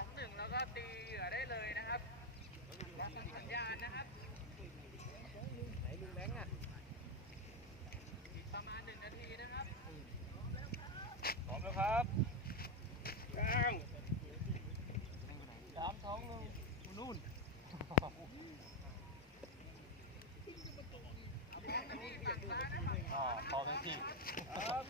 2-1แล้วก็ตีเหยื่อได้เลยนะครับรอสัญญาณนะครับไหนลุงแบงค์อ่ะอีกประมาณ1 นาทีนะครับพร้อมแล้วครับกลาง3 2 1นู่นพอเป็นที่ครับ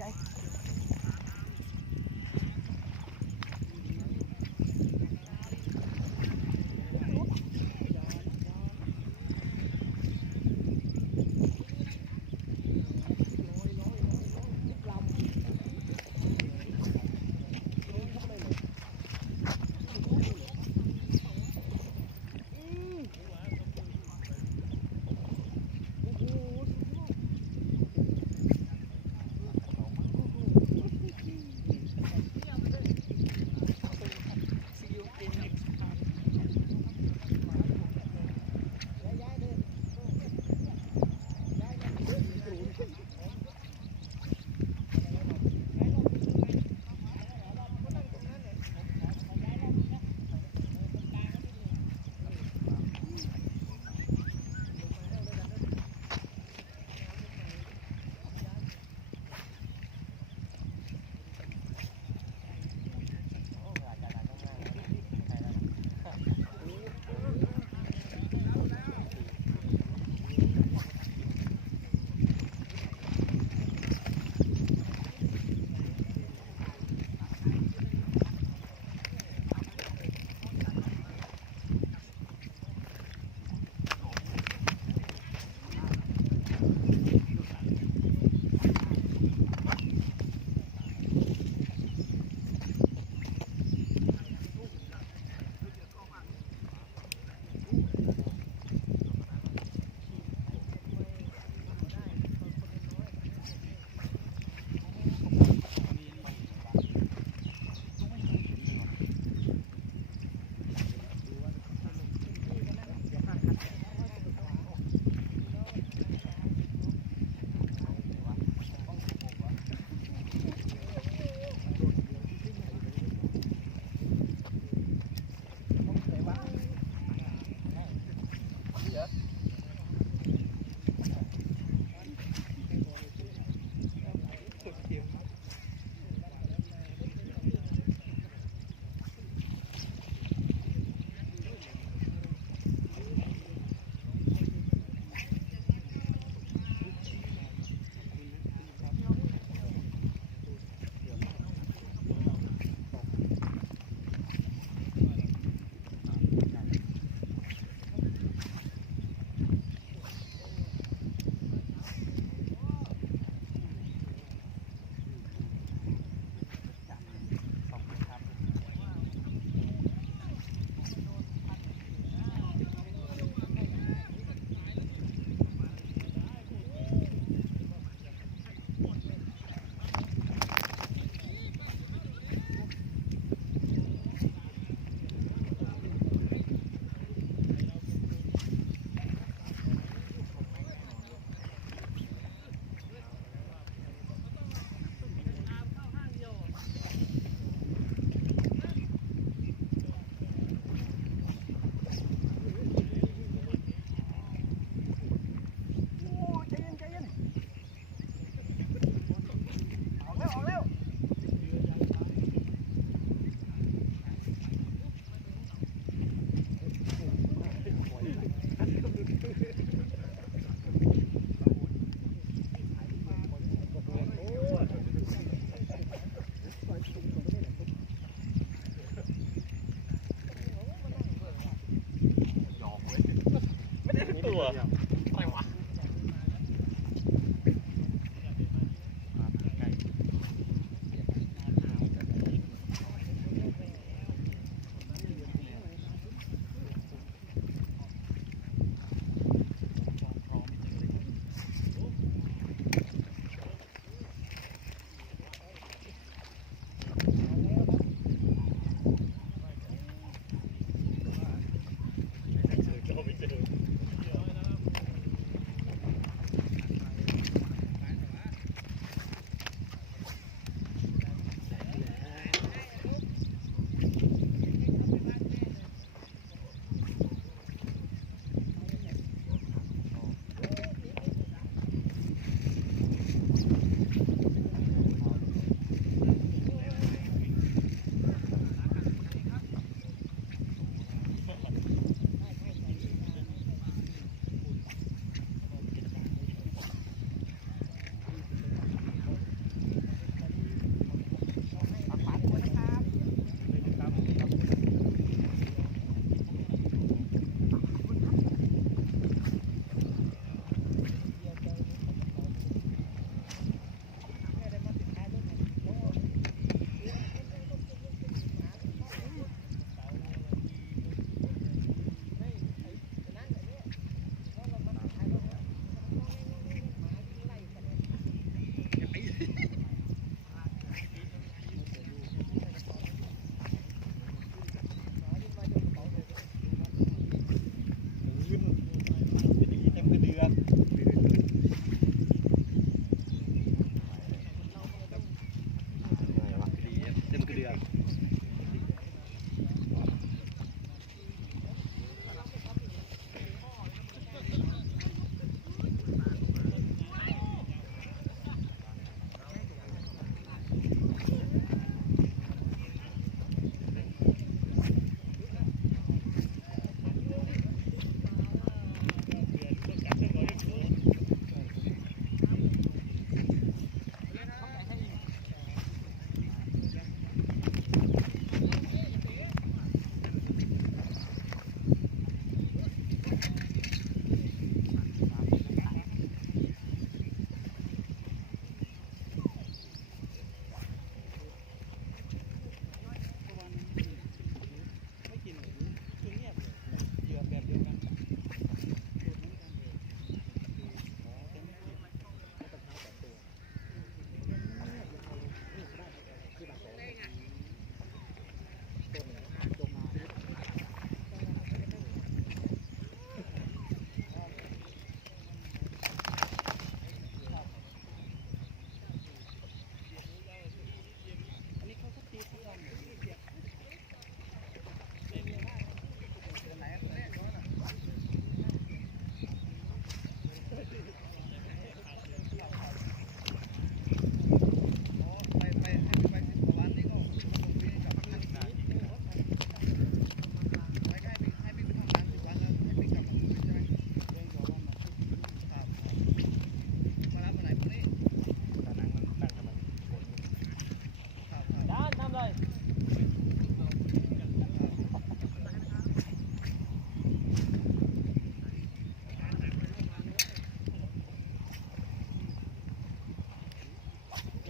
ใหญ่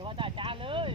ดี๋ยวว่าจ่ายจานเลย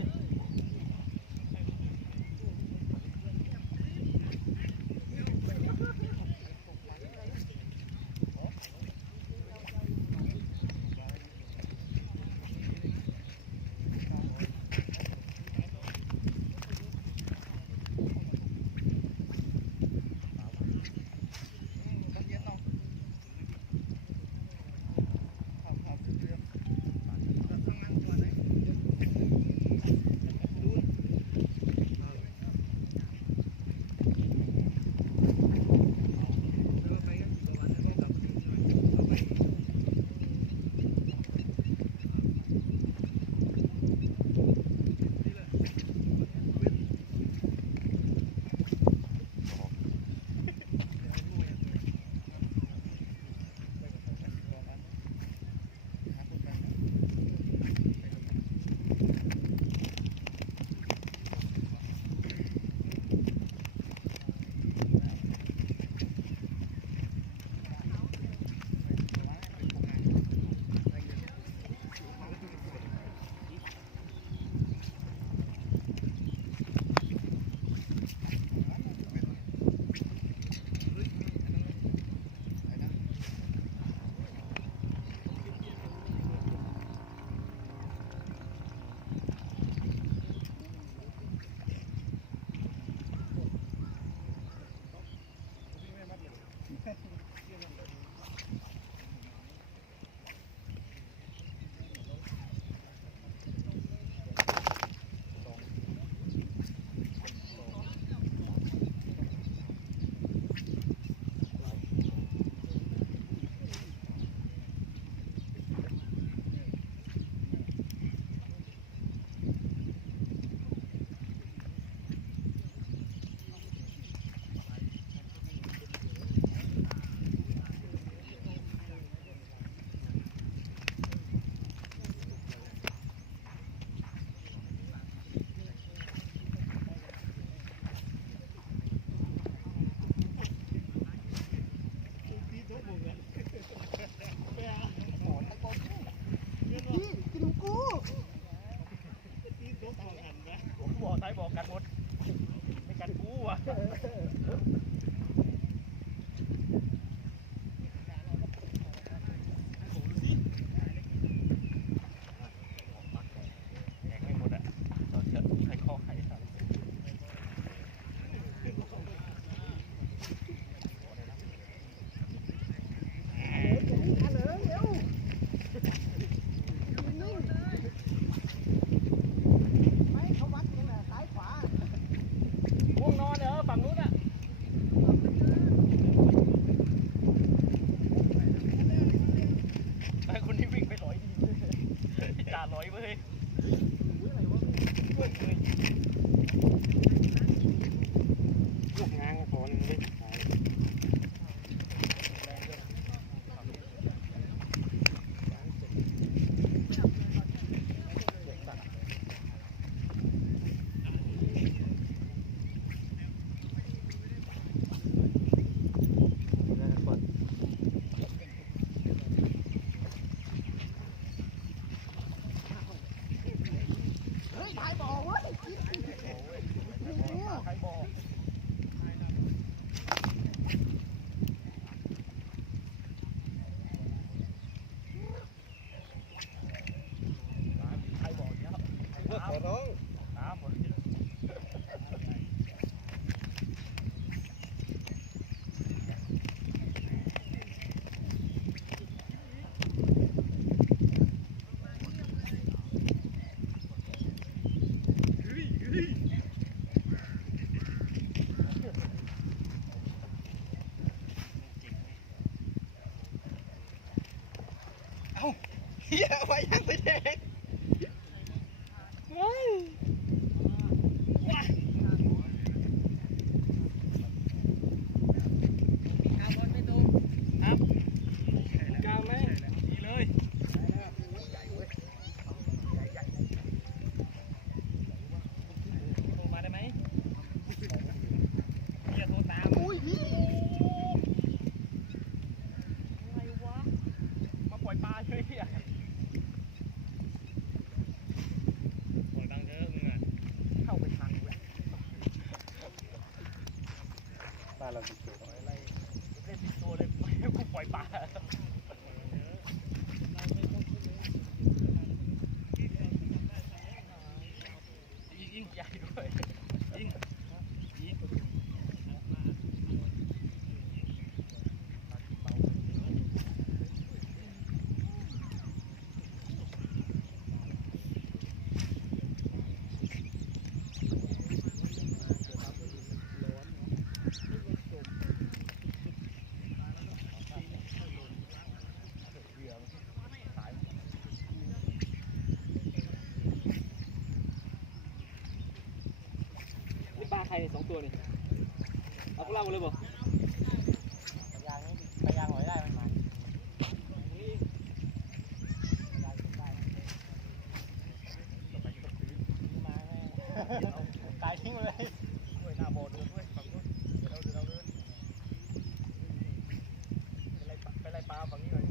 บอกใครบอกกันหมดไม่กันกูอ่ะฝั่งนู้นอ่ะไอ้คนนี้วิ่งไป100ดีเลยจ่า100เว้ยลูกงานก่อนไม่ขายขอร้องน้ำหมดเอ้าเฮียไว้ยังไม่แดง าเราติดตัว อะไรเล่นติดตัวเลยกูปล่อยปลายิ่งใหญ่ด้วยยิ่งนี่ปลาใคร2 ตัวนี่เอาพวกเราเลยบ่ปลายางหอยได้มันมาตายทิ้งเลยด้วยหน้าโบเดินด้วยฝั่งนู้นเดี๋ยวเราเดินไปไล่ปลาฝั่งนี้หน่อย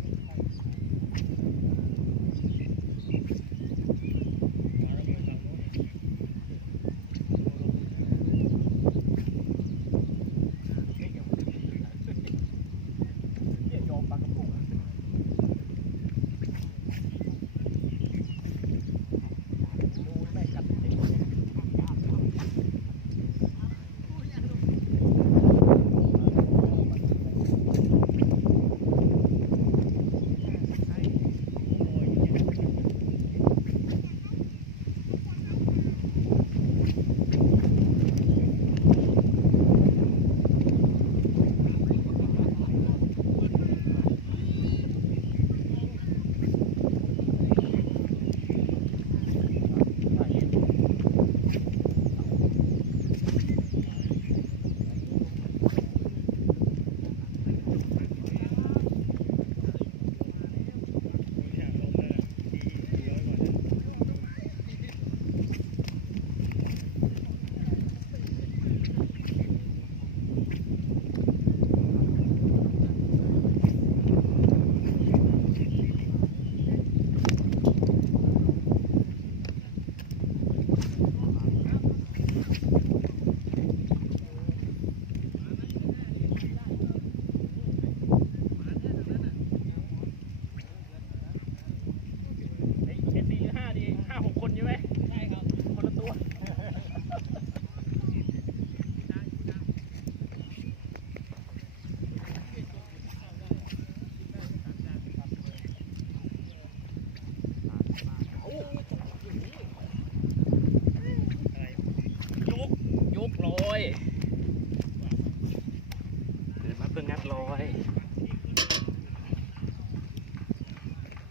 ยกลอยเดินมาเพื่องัดลอย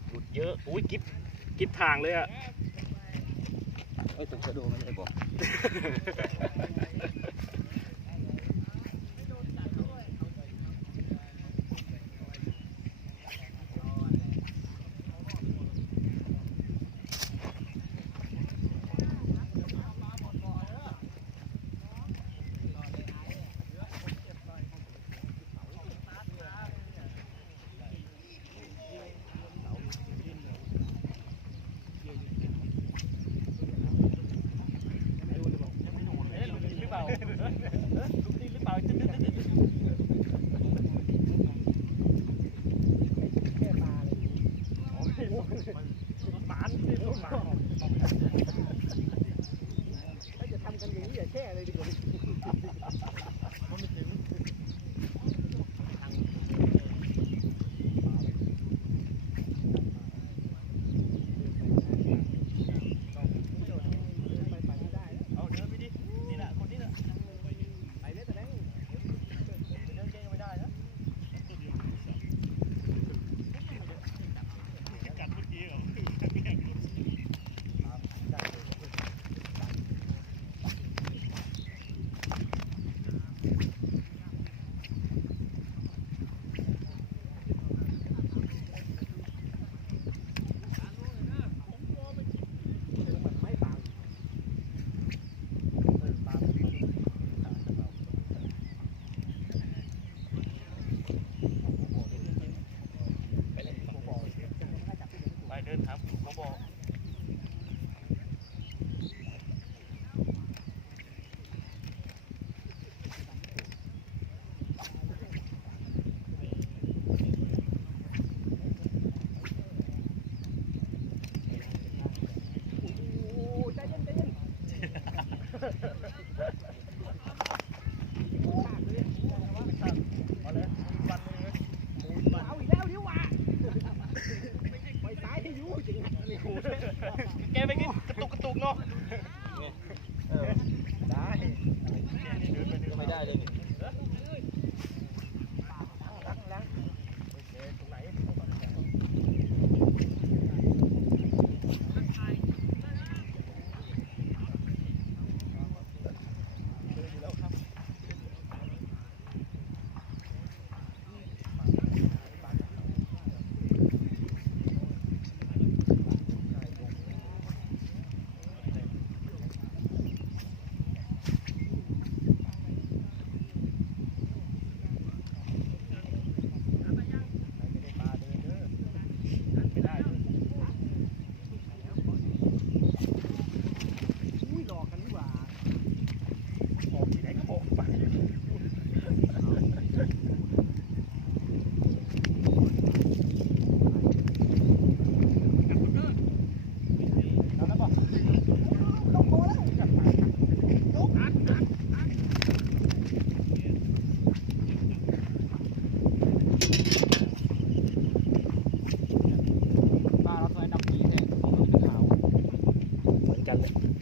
หลุดเยอะอุ้ยกิ๊บทางเลยอะเอ้ยถึงจะดูไม่ได้บอกถ้าจะทำกันอย่างนี้อย่าแช่เลยดีกว่า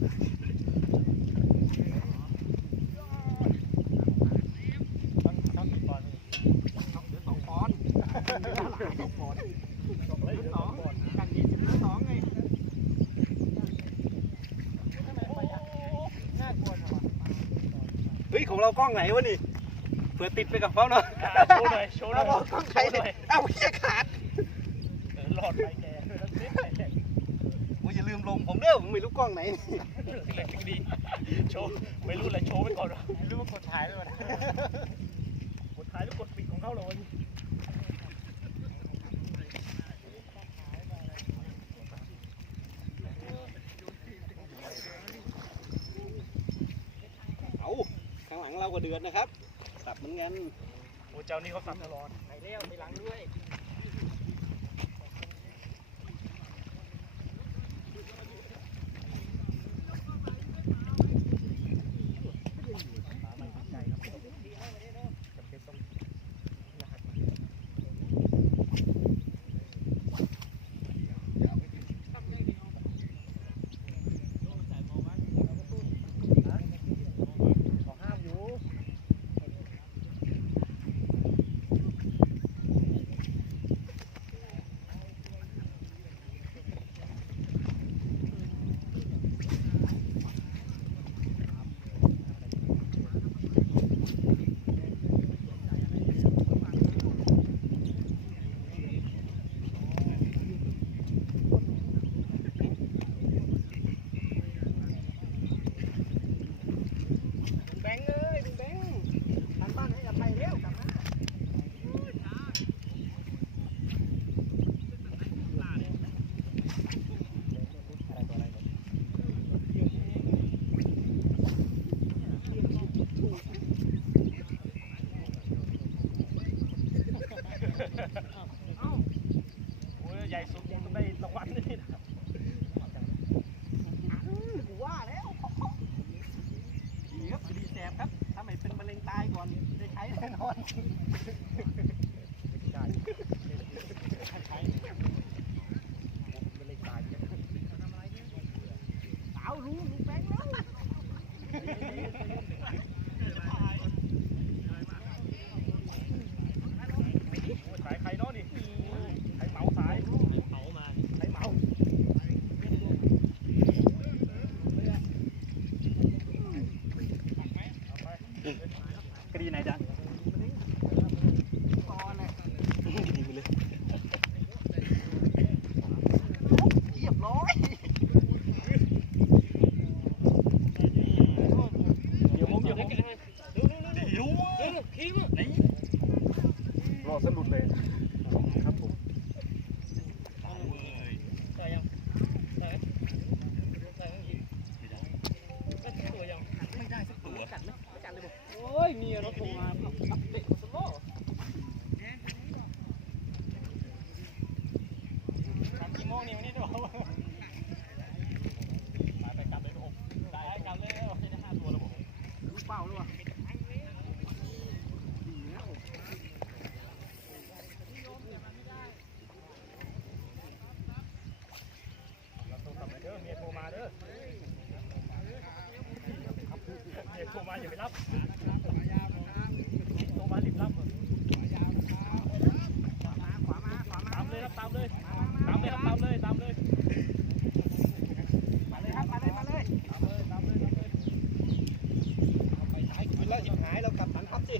ช่างกี่ปอนด์ เหลือ2 ปอนด์2 ปอนด์กัน20เหลือ2ไงน่ากลัวจังวะ เฮ้ยของเรากล้องไหนวะนี่เผื่อติดไปกับเขาเนาะ โชว์หน่อยโชว์หน่อย กล้องใครเนี่ยเอ้าเหี้ยขาด หลอดไฟแก โอ้ยอย่าลืมลงผมเด้อผมไม่รู้กล้องไหน แหลกดีโชว์ไม่รู้อะไรโชว์ไว้ก่อนวะ ไม่รู้ว่ากดถ่ายด้วยนะ กดท้ายหรือกดปิดของเขาเหรอวะนี่ เอาข้างหลังเราก็เดือดนะครับสับเหมือนกัน โอ้เจ้านี่เขาสับตลอด ไปเร็วไปหลังด้วย ของห้ามอยู่ แบงค์เอ้ยแบงค์ทำบ้านให้อภัยเร็วกลับมาโอ้ยใหญ่สุดต้องได้รางวัลนี่นะ กูว่าแล้วดีครับดีแสบครับถ้าไม่เป็นมะเร็งตายก่อนได้ใช้แน่นอน ใช่ใช่เป็นเลขตาย สาวรู้ลุงแบงค์แล้ว สายใครเนาะนี่ใครเหมาสายเหมามาใครเหมาคดีไหนจ๊ะ ก่อนเลย ดีไปเลย เรียบร้อย เดี๋ยวผมดูคิมไหนรอสนุดเลยครับผมใส่ยังใส่ใส่ยังอีกก็ตัวยัง ไม่ได้สักตัวกัดไหมไม่กัดเลยบอกโอ้ยเมียรถโทรมาเด็กสโลว์ กี่โมงนี่วันนี้ดูไปกลับเลยลูกได้กลับเลยให้ได้5 ตัวแล้วผม รู้เปล่าหรือเปล่าดีแล้ว เราโทรกลับเด้อเมียโทรมาเด้อเมียโทรมาอย่าไปรับโทรมารีบรับ ขวามาตามเลยครับตามเลยตามเลยครับตามเลยตามเลย มาเลยครับมาเลยมาเลย ตามเลยตามเลยตามเลย เอาไปสายคืนแล้วชิบหายเรากลับถังพับสิ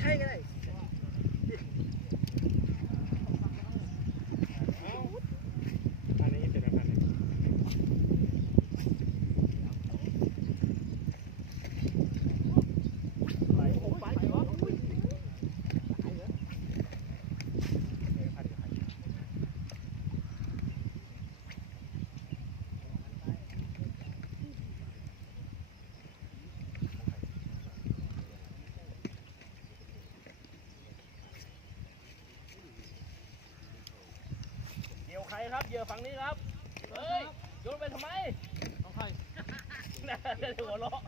ใช่ก็ได้อันนี้เป็นอะไรเกี่ยวใครครับเหยื่อฝั่งนี้ครับเฮ้ยโยนไปทำไมเอาใครน่าจะหัวเราะ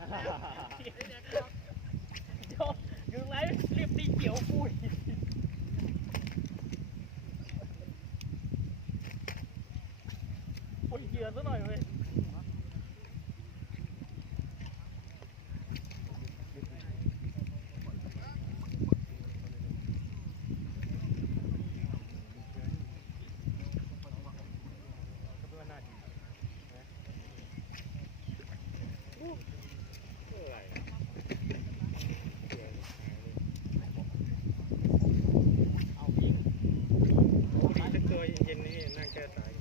โยนอยู่ไหนรีบตีเกี่ยวปุ้ยปุ้ยเหยื่อซะหน่อยเว้ยตัวเย็นนี่น่าแก้ตาย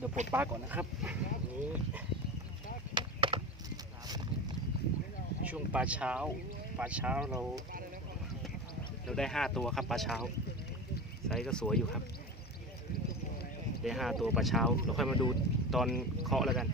เดี๋ยวปลดปลาก่อนนะครับช่วงปลาเช้าเราได้5ตัวครับปลาเช้าไซส์ก็สวยอยู่ครับได้5ตัวปลาเช้าเราค่อยมาดูตอนเคาะแล้วกัน